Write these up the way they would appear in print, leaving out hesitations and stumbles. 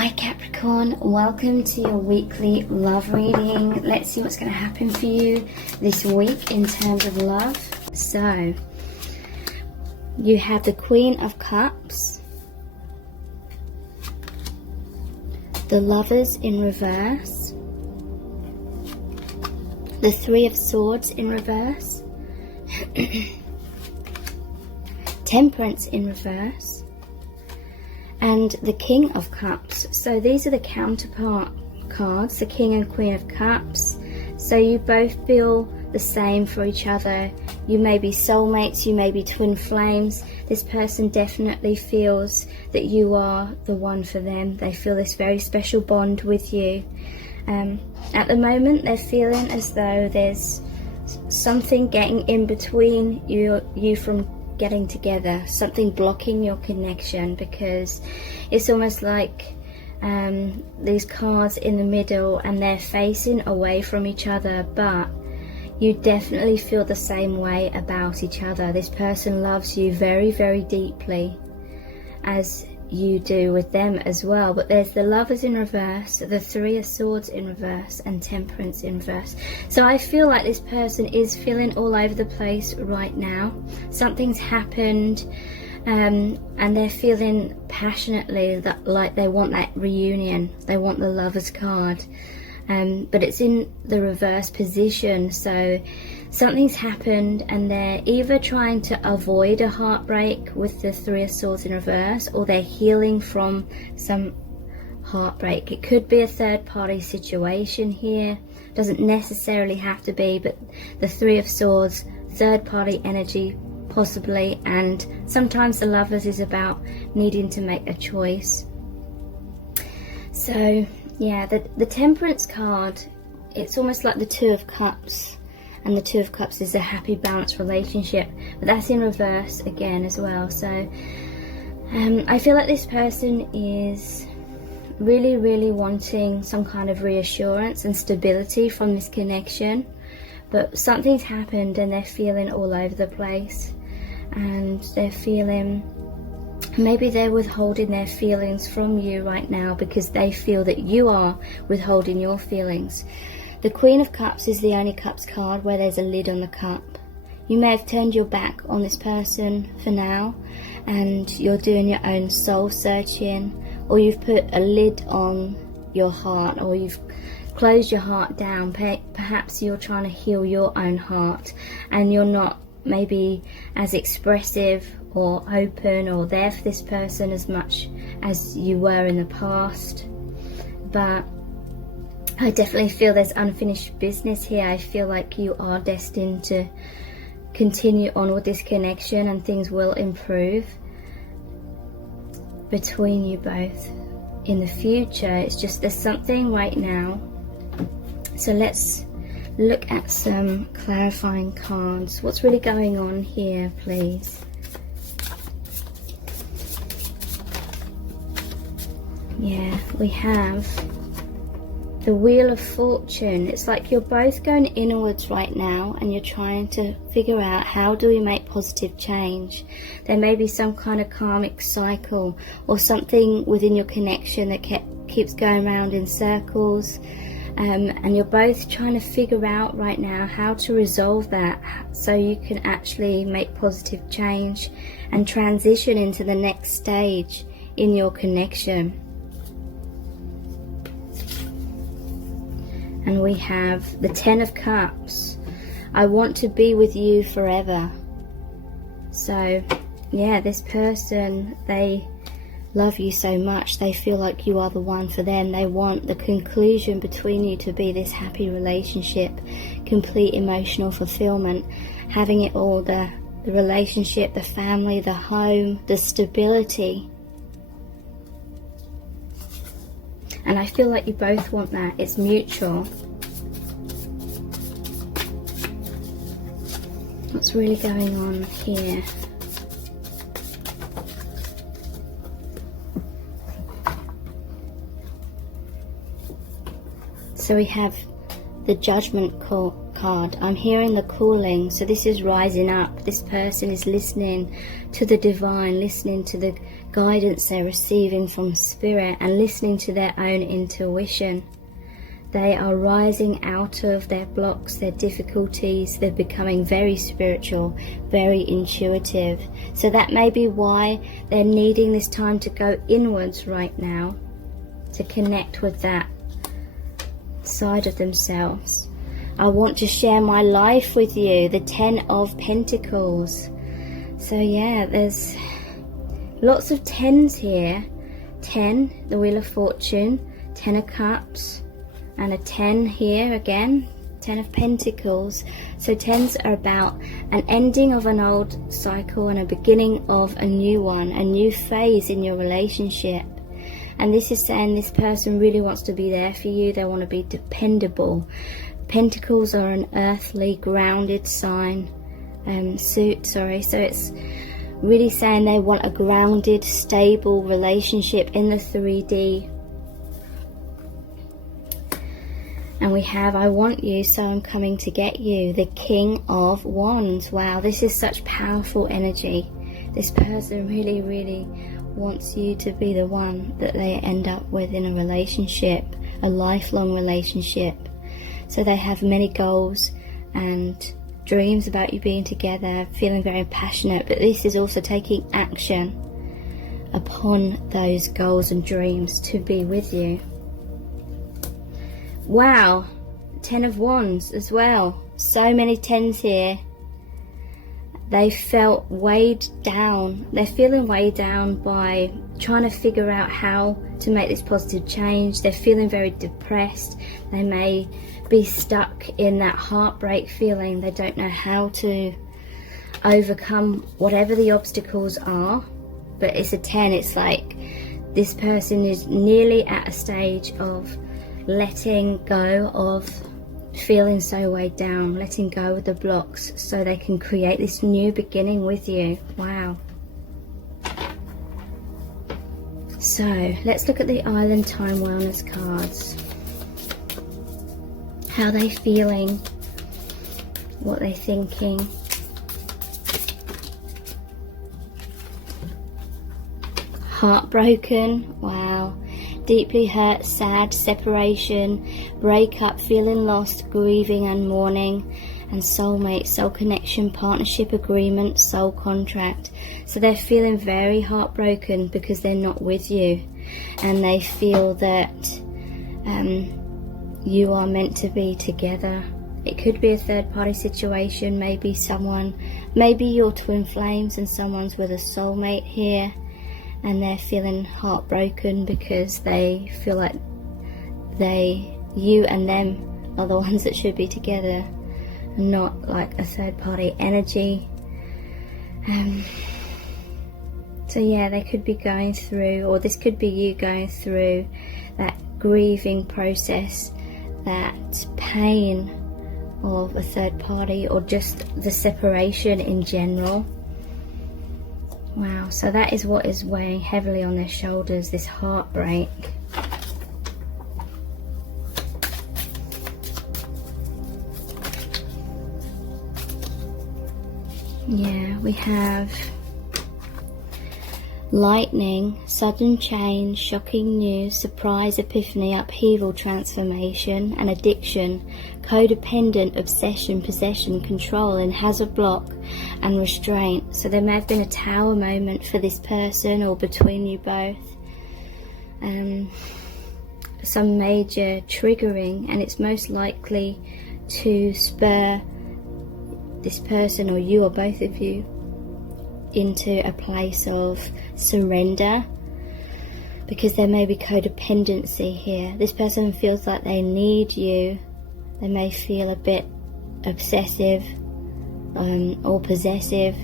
Hi Capricorn, welcome to your weekly love reading. Let's see what's going to happen for you this week in terms of love. So, you have the Queen of Cups, the Lovers in reverse, the Three of Swords in reverse, Temperance in reverse, and the King of Cups. So these are the counterpart cards, the King and Queen of Cups. So you both feel the same for each other. You may be soulmates, you may be twin flames. This person definitely feels that you are the one for them. They feel this very special bond with you. At the moment they're feeling as though there's something getting in between you from getting together, something blocking your connection, because it's almost like these cards in the middle and they're facing away from each other, but you definitely feel the same way about each other. This person loves you very, very deeply, as you do with them as well. But there's the Lovers in reverse, the Three of Swords in reverse, and Temperance in reverse. So I feel like this person is feeling all over the place right now. Something's happened, and they're feeling passionately that like they want that reunion. They want the Lovers card, but it's in the reverse position. So something's happened and they're either trying to avoid a heartbreak with the Three of Swords in reverse, or they're healing from some heartbreak. It could be a third party situation here, doesn't necessarily have to be, but the Three of Swords, third party energy possibly, and sometimes the Lovers is about needing to make a choice. So yeah, the Temperance card, it's almost like the Two of Cups, and the Two of Cups is a happy, balanced relationship, but that's in reverse again as well. So I feel like this person is really, really wanting some kind of reassurance and stability from this connection, but something's happened and they're feeling all over the place, and they're feeling, maybe they're withholding their feelings from you right now because they feel that you are withholding your feelings. The Queen of Cups is the only Cups card where there's a lid on the cup. You may have turned your back on this person for now and you're doing your own soul searching, or you've put a lid on your heart, or you've closed your heart down. Perhaps you're trying to heal your own heart and you're not maybe as expressive or open or there for this person as much as you were in the past. But I definitely feel there's unfinished business here. I feel like you are destined to continue on with this connection and things will improve between you both in the future. It's just there's something right now. So let's look at some clarifying cards. What's really going on here, please? Yeah, we have the Wheel of Fortune. It's like you're both going inwards right now and you're trying to figure out, how do we make positive change? There may be some kind of karmic cycle or something within your connection that keeps going around in circles, and you're both trying to figure out right now how to resolve that so you can actually make positive change and transition into the next stage in your connection. And we have the Ten of Cups. I want to be with you forever. So yeah, this person, they love you so much. They feel like you are the one for them. They want the conclusion between you to be this happy relationship, complete emotional fulfillment, having it all, the relationship, the family, the home, the stability. And I feel like you both want that. It's mutual. What's really going on here? So we have the Judgment card. I'm hearing the calling. So this is rising up. This person is listening to the divine, listening to the guidance they're receiving from spirit, and listening to their own intuition. They are rising out of their blocks, their difficulties. They're becoming very spiritual, very intuitive. So that may be why they're needing this time to go inwards right now, to connect with that side of themselves. I want to share my life with you, the 10 of Pentacles. So yeah, there's lots of 10s here. 10, the Wheel of Fortune, 10 of Cups, and a 10 here again, 10 of Pentacles. So 10s are about an ending of an old cycle and a beginning of a new one, a new phase in your relationship. And this is saying this person really wants to be there for you. They want to be dependable. Pentacles are an earthly, grounded suit. So it's really saying they want a grounded, stable relationship in the 3D. And we have, I want you, so I'm coming to get you. The King of Wands. Wow, this is such powerful energy. This person really, really wants you to be the one that they end up with in a relationship, a lifelong relationship. So they have many goals and dreams about you being together, feeling very passionate, but this is also taking action upon those goals and dreams to be with you. Wow, 10 of Wands as well. So many 10s here. They felt weighed down. They're feeling weighed down by trying to figure out how to make this positive change. They're feeling very depressed. They may be stuck in that heartbreak feeling. They don't know how to overcome whatever the obstacles are. But it's a 10. It's like this person is nearly at a stage of letting go of feeling so weighed down, letting go of the blocks so they can create this new beginning with you. Wow. So let's look at the Island Time Wellness cards. How are they feeling? What they're thinking? Heartbroken. Wow. Deeply hurt, sad, separation, breakup, feeling lost, grieving and mourning, and soulmate, soul connection, partnership agreement, soul contract. So they're feeling very heartbroken because they're not with you, and they feel that you are meant to be together. It could be a third party situation, maybe you're twin flames and someone's with a soulmate here. And they're feeling heartbroken because they feel like you and them are the ones that should be together, and not like a third party energy. So yeah, they could be going through, or this could be you going through that grieving process, that pain of a third party, or just the separation in general. Wow, so that is what is weighing heavily on their shoulders, this heartbreak. Yeah, we have lightning, sudden change, shocking news, surprise, epiphany, upheaval, transformation, and addiction, codependent, obsession, possession, control, and hazard block, and restraint. So there may have been a tower moment for this person or between you both. Some major triggering, and it's most likely to spur this person, or you, or both of you, into a place of surrender, because there may be codependency here. This person feels like they need you. They may feel a bit obsessive or possessive.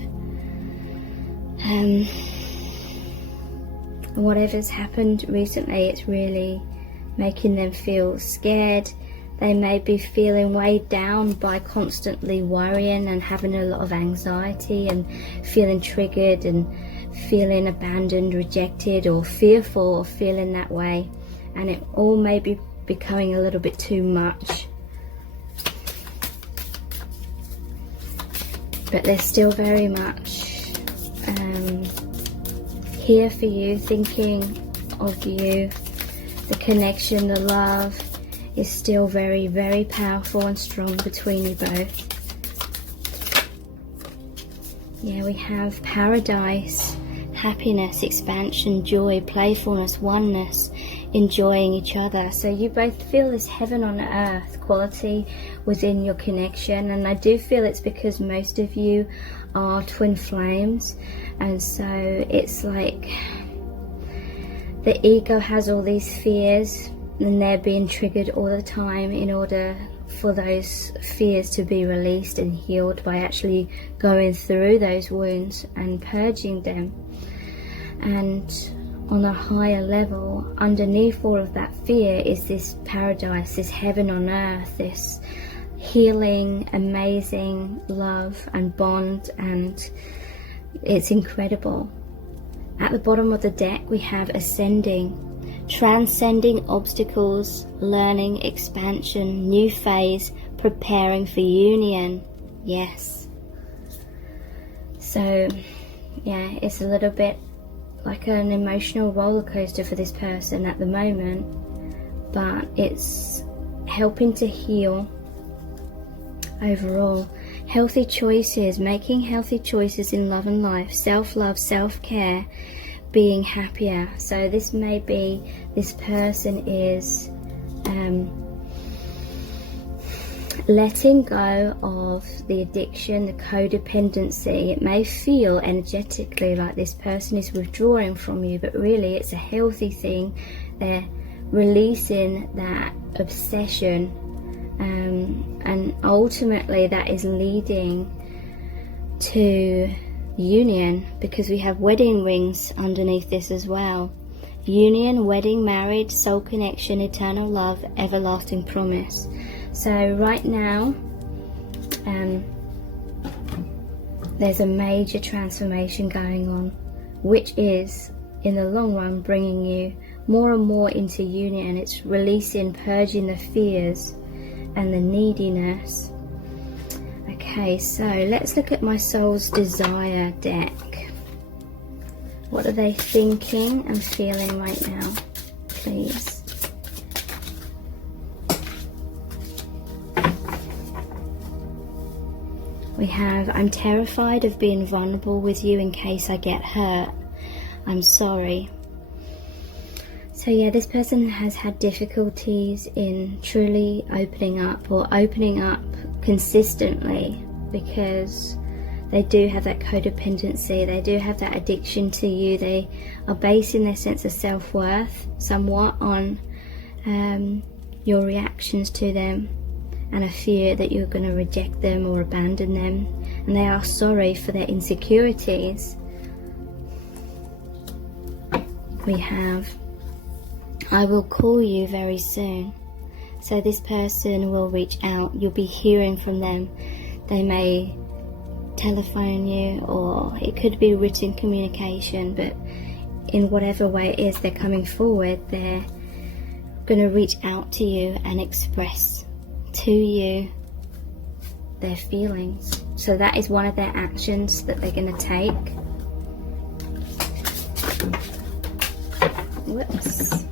Whatever's happened recently, it's really making them feel scared. They may be feeling weighed down by constantly worrying and having a lot of anxiety, and feeling triggered and feeling abandoned, rejected, or fearful of feeling that way. And it all may be becoming a little bit too much. but they're still very much here for you, thinking of you. The connection, the love is still very, very powerful and strong between you both. Yeah, we have paradise, happiness, expansion, joy, playfulness, oneness, enjoying each other. So you both feel this heaven on earth quality within your connection, and I do feel it's because most of you are twin flames, and so it's like the ego has all these fears and they're being triggered all the time in order for those fears to be released and healed by actually going through those wounds and purging them. And on a higher level, underneath all of that fear is this paradise, this heaven on earth, this healing, amazing love and bond, and it's incredible. At the bottom of the deck we have ascending, transcending obstacles, learning, expansion, new phase, preparing for union. Yes. So yeah, it's a little bit like an emotional roller coaster for this person at the moment, but it's helping to heal overall. Healthy choices, making healthy choices in love and life, self-love, self-care, being happier. So this may be, this person is letting go of the addiction, the codependency. It may feel energetically like this person is withdrawing from you, but really it's a healthy thing. They're releasing that obsession, and ultimately that is leading to union, because we have wedding rings underneath this as well. Union, wedding, marriage, soul connection, eternal love, everlasting promise. So right now there's a major transformation going on, which is in the long run bringing you more and more into union. It's releasing, purging the fears and the neediness. Okay, so let's look at my soul's desire deck. What are they thinking and feeling right now, please? We have, I'm terrified of being vulnerable with you in case I get hurt. I'm sorry. So yeah, this person has had difficulties in truly opening up, or opening up consistently, because they do have that codependency, they do have that addiction to you. They are basing their sense of self-worth somewhat on your reactions to them, and a fear that you're going to reject them or abandon them, and they are sorry for their insecurities. We have, I will call you very soon. So this person will reach out, you'll be hearing from them. They may telephone you, or it could be written communication, but in whatever way it is they're coming forward, they're going to reach out to you and express to you their feelings. So that is one of their actions that they're going to take. Whoops.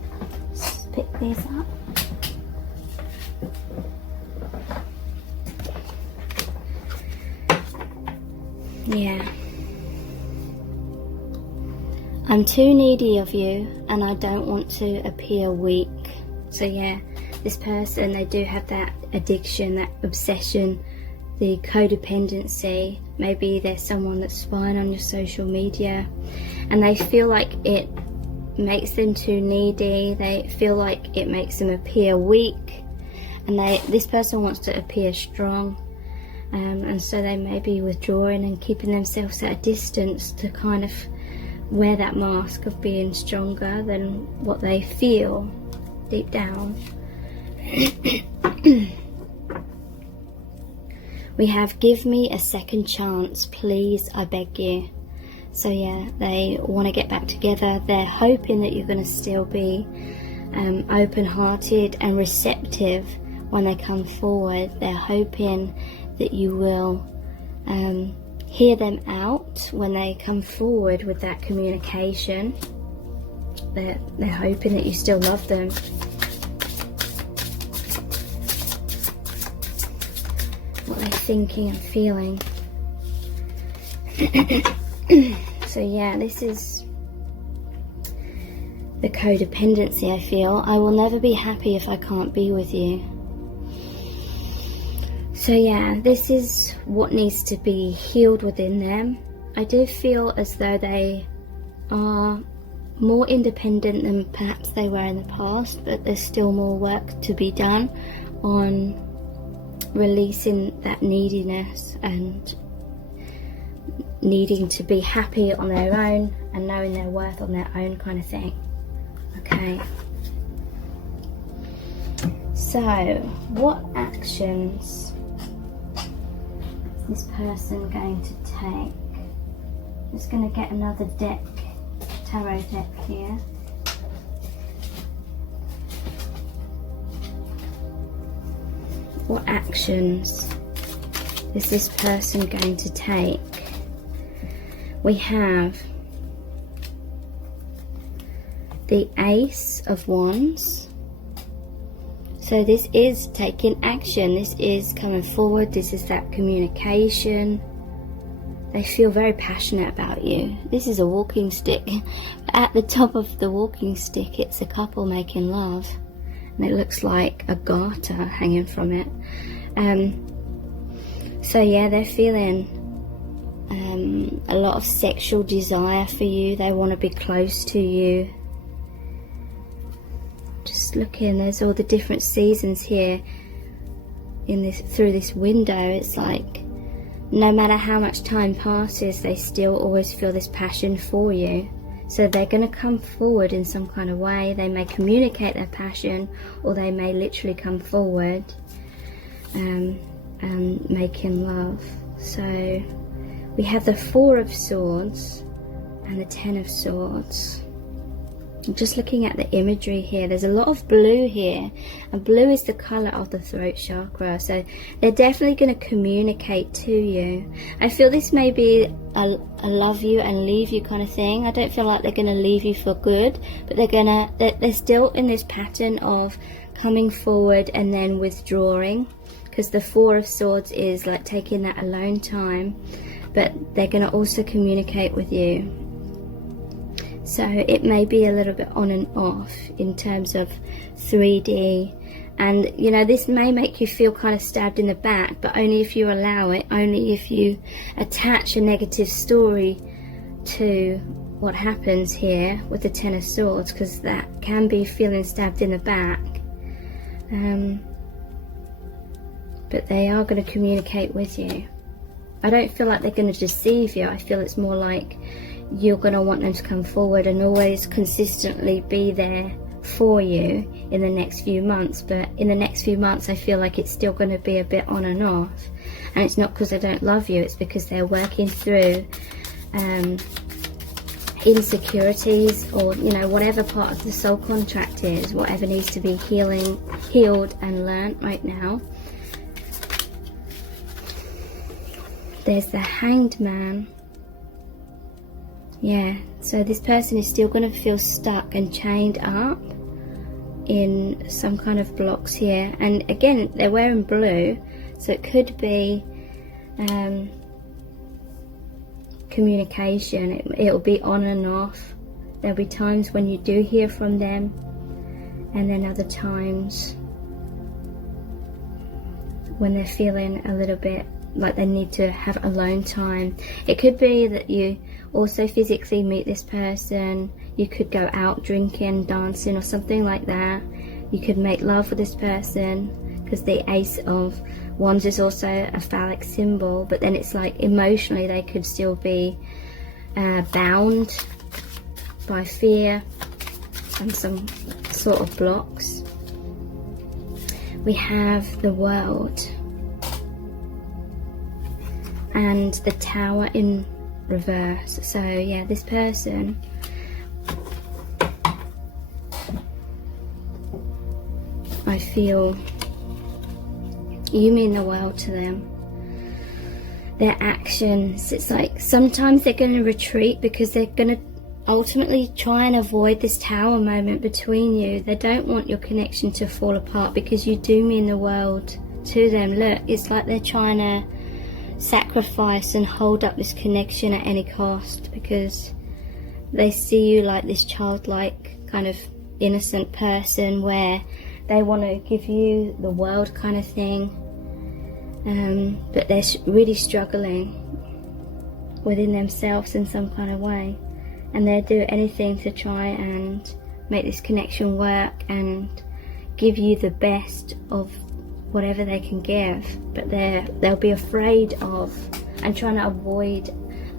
Let's pick these up. Yeah. I'm too needy of you and I don't want to appear weak. So yeah, this person, they do have that addiction, that obsession, the codependency. Maybe there's someone that's spying on your social media and they feel like it makes them too needy. They feel like it makes them appear weak, and this person wants to appear strong. And so they may be withdrawing and keeping themselves at a distance to kind of wear that mask of being stronger than what they feel deep down. We have, give me a second chance, please, I beg you. So yeah, they want to get back together. They're hoping that you're going to still be open-hearted and receptive when they come forward. They're hoping that you will hear them out when they come forward with that communication. They're hoping that you still love them. What they're thinking and feeling. So yeah, this is the codependency, I feel. I will never be happy if I can't be with you. So yeah, this is what needs to be healed within them. I do feel as though they are more independent than perhaps they were in the past, but there's still more work to be done on releasing that neediness and needing to be happy on their own and knowing their worth on their own, kind of thing. Okay. So, what actions is this person going to take? I'm just going to get another deck, tarot deck here. What actions is this person going to take? We have the Ace of Wands. So this is taking action. This is coming forward. This is that communication. They feel very passionate about you. This is a walking stick. At the top of the walking stick, it's a couple making love. And it looks like a garter hanging from it. So yeah, they're feeling a lot of sexual desire for you. They want to be close to you. Just looking, there's all the different seasons here in this, through this window. It's like no matter how much time passes, they still always feel this passion for you. So they're going to come forward in some kind of way. They may communicate their passion, or they may literally come forward and making love. So we have the Four of Swords and the Ten of Swords. I'm just looking at the imagery here. There's a lot of blue here, and blue is the colour of the throat chakra. So they're definitely going to communicate to you. I feel this may be a love you and leave you kind of thing. I don't feel like they're going to leave you for good, but they're still in this pattern of coming forward and then withdrawing, because the Four of Swords is like taking that alone time, but they're going to also communicate with you. So it may be a little bit on and off in terms of 3D, and you know, this may make you feel kind of stabbed in the back, but only if you allow it, only if you attach a negative story to what happens here with the Ten of Swords, because that can be feeling stabbed in the back. But they are going to communicate with you. I don't feel like they're going to deceive you. I feel it's more like you're going to want them to come forward and always consistently be there for you in the next few months. But in the next few months, I feel like it's still going to be a bit on and off. And it's not because they don't love you, it's because they're working through insecurities, or you know, whatever part of the soul contract is, whatever needs to be healed and learnt right now. There's the Hanged Man. Yeah, so this person is still going to feel stuck and chained up in some kind of blocks here. And again, they're wearing blue, so it could be communication. It'll be on and off. There'll be times when you do hear from them, and then other times when they're feeling a little bit like they need to have alone time. It could be that you also physically meet this person. You could go out drinking, dancing, or something like that. You could make love with this person, because the Ace of Wands is also a phallic symbol, but then it's like emotionally they could still be bound by fear and some sort of blocks. We have the World and the Tower in reverse. So yeah, this person I feel you mean the world to them, their actions. It's like sometimes they're going to retreat because they're going to ultimately try and avoid this tower moment between you. They don't want your connection to fall apart because you do mean the world to them. Look, it's like they're trying to sacrifice and hold up this connection at any cost because they see you like this childlike kind of innocent person where they want to give you the world kind of thing, but they're really struggling within themselves in some kind of way, and they'll do anything to try and make this connection work and give you the best of whatever they can give, but they'll be afraid of and trying to avoid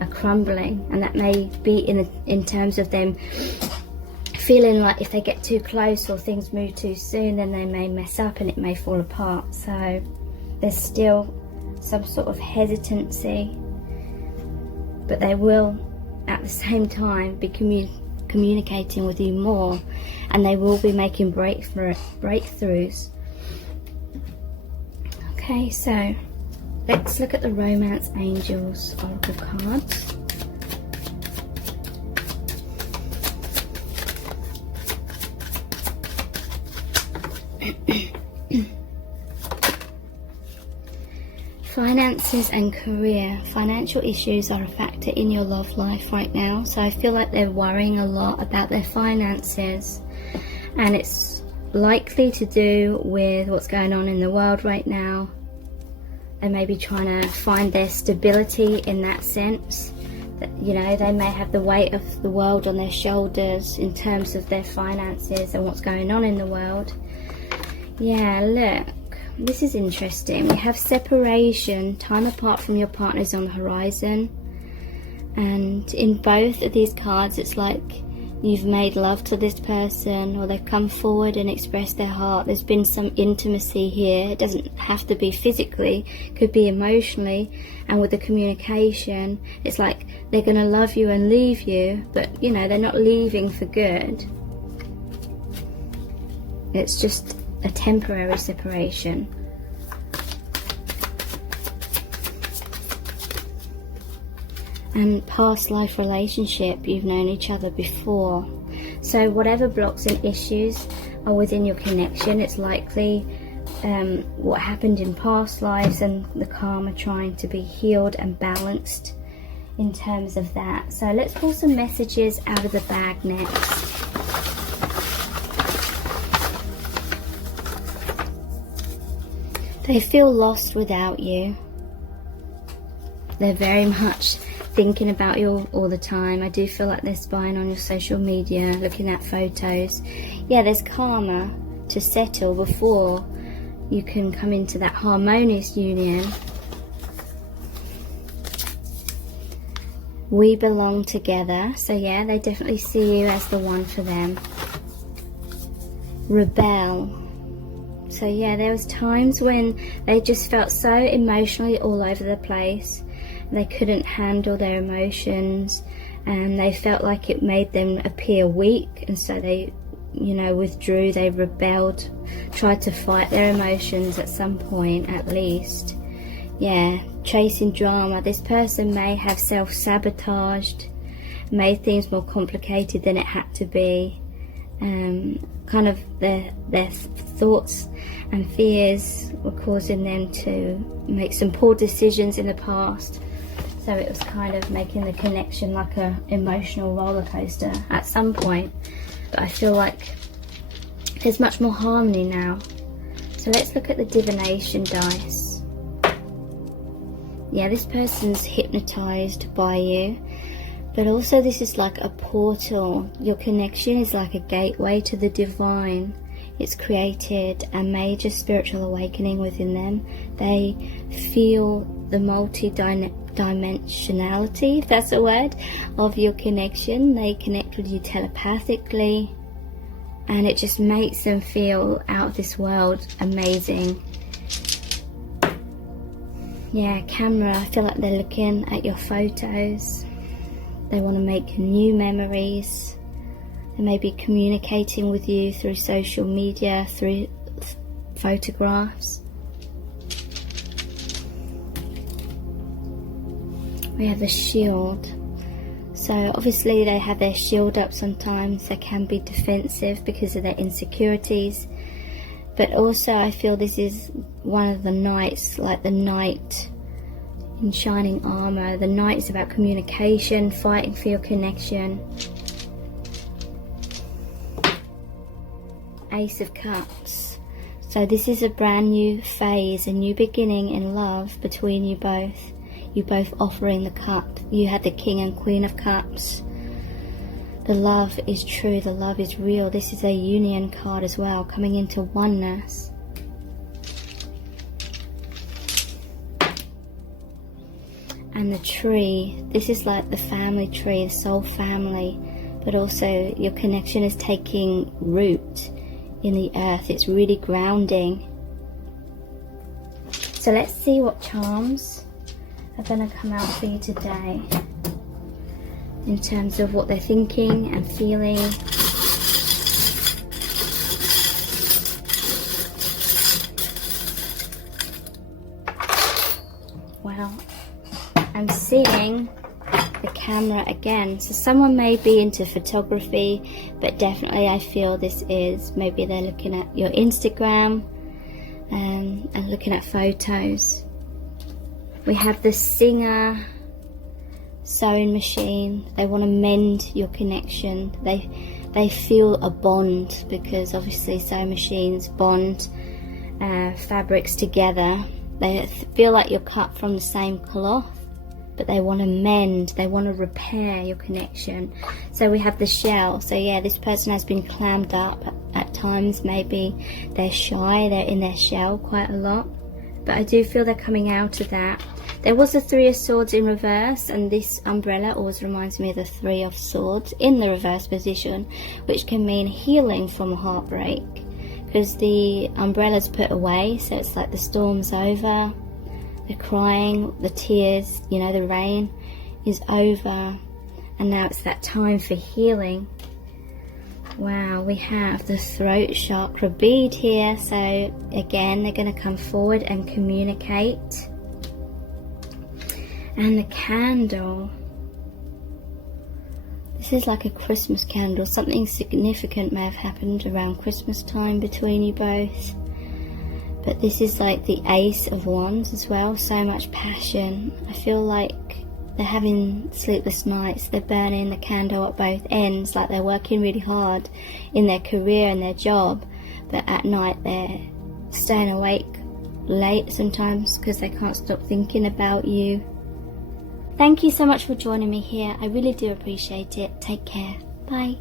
a crumbling, and that may be in terms of them feeling like if they get too close or things move too soon, then they may mess up and it may fall apart. So there's still some sort of hesitancy, but they will at the same time be communicating with you more, and they will be making breakthroughs. Okay, so let's look at the Romance Angels Oracle cards. Finances and career. Financial issues are a factor in your love life right now, so I feel like they're worrying a lot about their finances, and it's likely to do with what's going on in the world right now. They may be trying to find their stability in that sense. That, you know, they may have the weight of the world on their shoulders in terms of their finances and what's going on in the world. Yeah, look, this is interesting. We have separation, time apart from your partners on the horizon, and in both of these cards it's like you've made love to this person, or they've come forward and expressed their heart. There's been some intimacy here. It doesn't have to be physically, it could be emotionally, and with the communication it's like they're going to love you and leave you, but you know, they're not leaving for good. It's just a temporary separation. And past life relationship, you've known each other before. So whatever blocks and issues are within your connection, it's likely what happened in past lives and the karma trying to be healed and balanced in terms of that. So let's pull some messages out of the bag next. They feel lost without you. They're very much thinking about you all the time. I do feel like they're spying on your social media, looking at photos. Yeah, there's karma to settle before you can come into that harmonious union. We belong together. So yeah, they definitely see you as the one for them. Rebel. So yeah, there was times when they just felt so emotionally all over the place. They couldn't handle their emotions, and they felt like it made them appear weak, and so they, you know, withdrew, they rebelled, tried to fight their emotions at some point at least. Yeah, chasing drama. This person may have self-sabotaged, made things more complicated than it had to be. Kind of their thoughts and fears were causing them to make some poor decisions in the past, so it was kind of making the connection like a emotional roller coaster at some point. But I feel like there's much more harmony now. So let's look at the divination dice. Yeah, this person's hypnotized by you, but also this is like a portal. Your connection is like a gateway to the divine. It's created a major spiritual awakening within them. They feel the multi-dimensionality, if that's a word, of your connection. They connect with you telepathically, and it just makes them feel out of this world amazing. Yeah, camera, I feel like they're looking at your photos. They want to make new memories. They may be communicating with you through social media, through photographs. We have a shield. So obviously they have their shield up sometimes. They can be defensive because of their insecurities. But also I feel this is one of the knights, like the knight in shining armor. The knight is about communication, fighting for your connection. Ace of Cups. So this is a brand new phase, a new beginning in love between you both. You both offering the cup. You had the King and Queen of Cups. The love is true, the love is real. This is a union card as well, coming into oneness. And the tree, this is like the family tree, the soul family, but also your connection is taking root in the earth. It's really grounding. So let's see what charms are going to come out for you today in terms of what they're thinking and feeling. Well, I'm seeing the camera again. So someone may be into photography, but definitely I feel this is, maybe they're looking at your Instagram and looking at photos. We have the singer, sewing machine. They want to mend your connection. They feel a bond, because obviously sewing machines bond fabrics together. They feel like you're cut from the same cloth, but they want to mend, they want to repair your connection. So we have the shell. So yeah, this person has been clammed up at times. Maybe they're shy, they're in their shell quite a lot, but I do feel they're coming out of that. There was the Three of Swords in reverse, and this umbrella always reminds me of the Three of Swords in the reverse position, which can mean healing from a heartbreak, because the umbrella's put away, so it's like the storm's over, the crying, the tears, you know, the rain is over, and now it's that time for healing. Wow, we have the throat chakra bead here, so again they're going to come forward and communicate. And the candle, this is like a Christmas candle. Something significant may have happened around Christmas time between you both. But this is like the Ace of Wands as well. So much passion. I feel like they're having sleepless nights. They're burning the candle at both ends, like they're working really hard in their career and their job, but at night they're staying awake late sometimes because they can't stop thinking about you. Thank you so much for joining me here. I really do appreciate it. Take care. Bye.